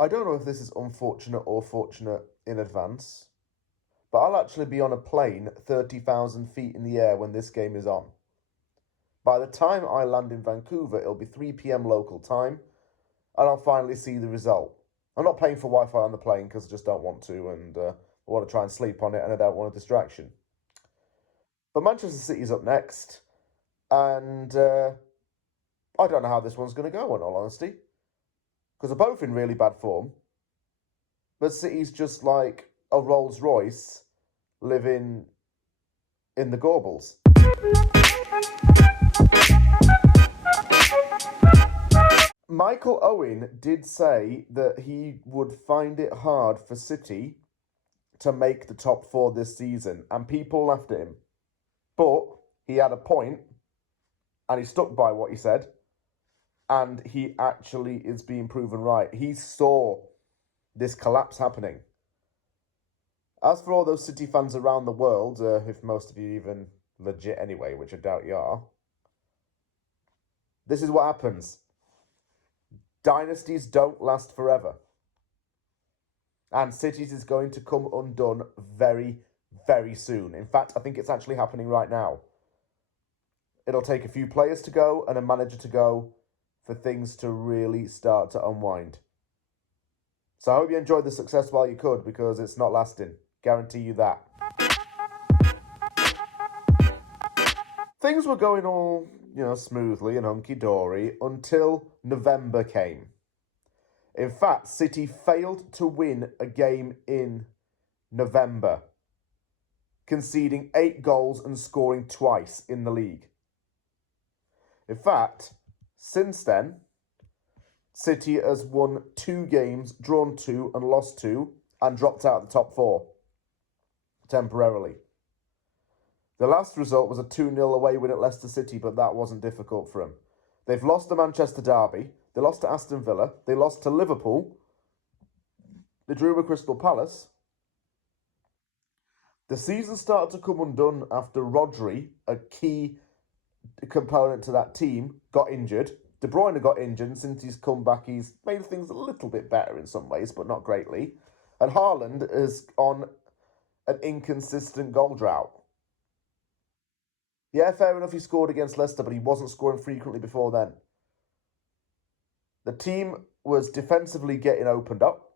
I don't know if this is unfortunate or fortunate in advance, but I'll actually be on a plane 30,000 feet in the air when this game is on. By the time I land in Vancouver, it'll be 3 p.m. local time, and I'll finally see the result. I'm not paying for Wi Fi on the plane because I just don't want to, and I want to try and sleep on it, and I don't want a distraction. But Manchester City's up next, and I don't know how this one's going to go, in all honesty, because they're both in really bad form. But City's just like a Rolls Royce living in the Gorbals. Michael Owen did say that he would find it hard for City to make the top four this season, and people laughed at him. But he had a point, and he stuck by what he said, and he actually is being proven right. He saw this collapse happening. As for all those City fans around the world, if most of you even legit anyway, which I doubt you are, this is what happens. Dynasties don't last forever. And Cities is going to come undone very, very soon. In fact, I think it's actually happening right now. It'll take a few players to go and a manager to go for things to really start to unwind. So I hope you enjoyed the success while you could, because it's not lasting. Guarantee you that. Things were going all, smoothly and hunky-dory until November came. In fact, City failed to win a game in November, conceding 8 goals and scoring twice in the league. In fact, since then, City has won 2 games, drawn 2 and lost 2, and dropped out of the top 4 temporarily. The last result was a 2-0 away win at Leicester City, but that wasn't difficult for them. They've lost the Manchester Derby, they lost to Aston Villa, they lost to Liverpool, they drew with Crystal Palace. The season started to come undone after Rodri, a key component to that team, got injured. De Bruyne got injured, and since he's come back, he's made things a little bit better in some ways, but not greatly. And Haaland is on an inconsistent goal drought. Yeah, fair enough, he scored against Leicester, but he wasn't scoring frequently before then. The team was defensively getting opened up.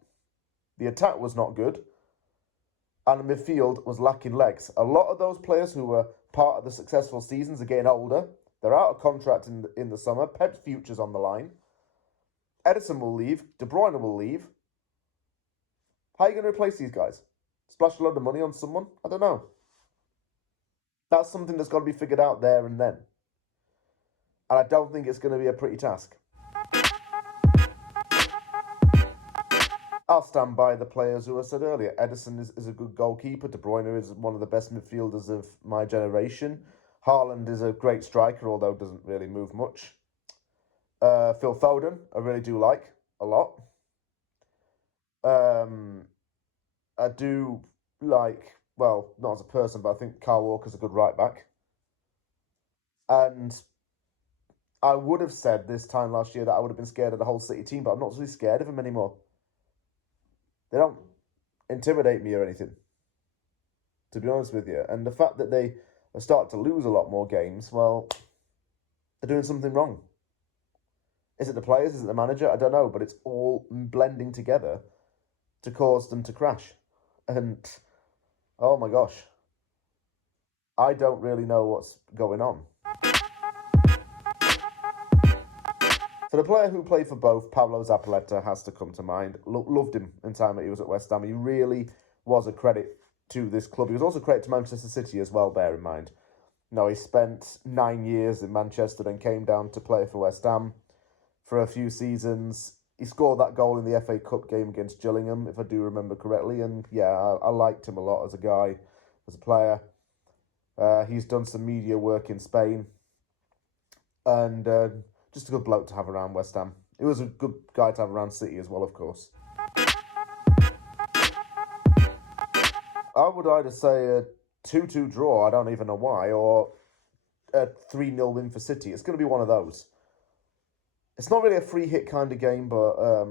The attack was not good. And the midfield was lacking legs. A lot of those players who were part of the successful seasons are getting older. They're out of contract in the summer. Pep's future's on the line. Ederson will leave. De Bruyne will leave. How are you going to replace these guys? Splash a load of money on someone? I don't know. That's something that's got to be figured out there and then. And I don't think it's going to be a pretty task. I'll stand by the players who I said earlier. Ederson is a good goalkeeper. De Bruyne is one of the best midfielders of my generation. Haaland is a great striker, although doesn't really move much. Phil Foden, I really do like a lot. I do like, well, not as a person, but I think Kyle Walker's a good right back. And I would have said this time last year that I would have been scared of the whole City team, but I'm not really scared of them anymore. They don't intimidate me or anything, to be honest with you. And the fact that they have started to lose a lot more games, well, they're doing something wrong. Is it the players? Is it the manager? I don't know, but it's all blending together to cause them to crash. And, oh my gosh, I don't really know what's going on. For the player who played for both, Pablo Zappaleta has to come to mind. Loved him in time that he was at West Ham. He really was a credit to this club. He was also a credit to Manchester City as well, bear in mind. No, he spent 9 years in Manchester and came down to play for West Ham for a few seasons. He scored that goal in the FA Cup game against Gillingham, if I do remember correctly. And yeah, I liked him a lot as a guy, as a player. He's done some media work in Spain. And just a good bloke to have around West Ham. He was a good guy to have around City as well, of course. I would either say a 2-2 draw, I don't even know why, or a 3-0 win for City. It's going to be one of those. It's not really a free hit kind of game, but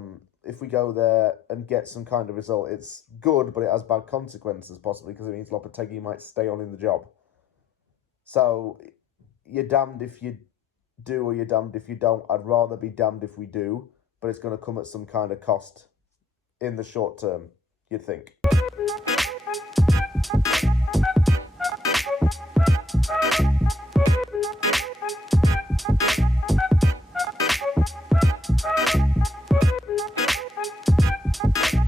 if we go there and get some kind of result, it's good, but it has bad consequences possibly because it means Lopetegui might stay on in the job. So you're damned if you do or you're damned if you don't. I'd rather be damned if we do, but it's going to come at some kind of cost in the short term, you'd think.